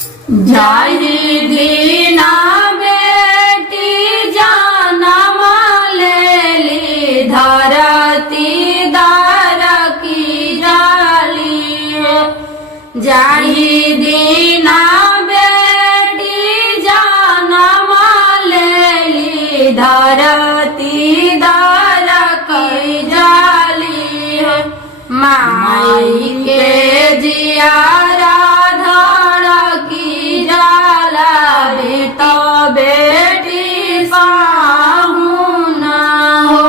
जाहि दीना बेटी जनम लेली धरती दार की जाली। जाहि दीना बेटी जनम लेली धरती दार की जाली। माई के जियारा बेटी पाहुना हो।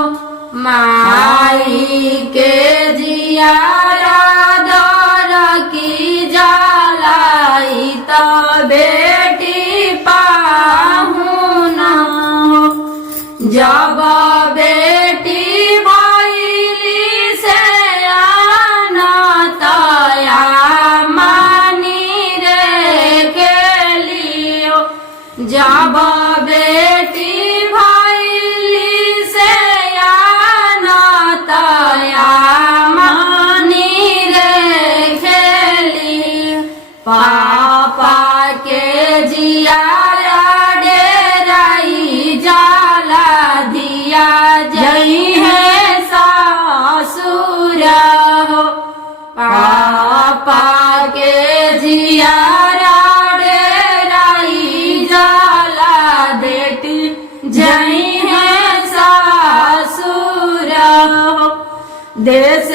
माई के जियारा दर की जलाई तो बेटी पाहुना हो। जब बेटी भइली से आना तया मानी रे खेलियो। जब बेटी भइली से आना तया मानी रे खेली। पापा के जियारा डेराई जाला दिया जई है सासुर हो। पापा के जियारा जई है सासुर हो। देश